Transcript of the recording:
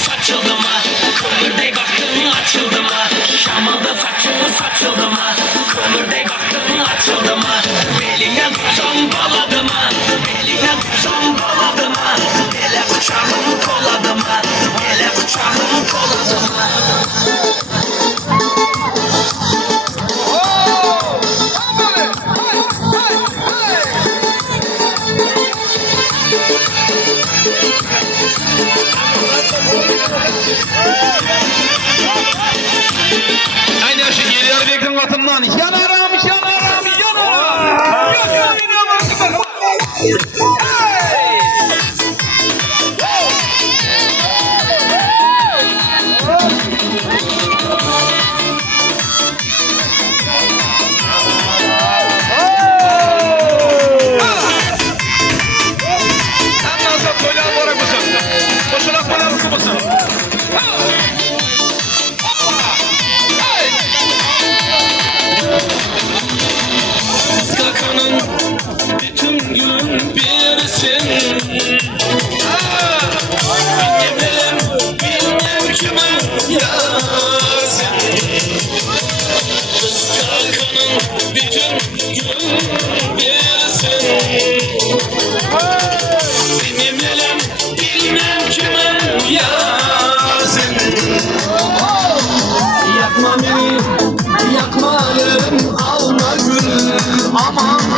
Saçıldı mı? Kömürde baktın açıldı mı? Şamada saçın saçıldı mı? Kömürde baktın açıldı mı? Beline tutsam baladı mı? Beline tutsam baladı mı? Ele bıçağım koladı mı? Ele bıçağım koladı mı? Aynı yaşı geliyor bekleyin katımdan. Yanarım, yanarım, yanarım. Yanarım, Sen nasıl kolye almarak mısın? Boşuna kolye almarak mısın? Skakanın bütün gün birisin. Bilmem bilmem kime yazın. Skakanın bütün gün birisin. Bilmem bilmem kime yazın. Yakma beni, yakma yarım, alma gül, aman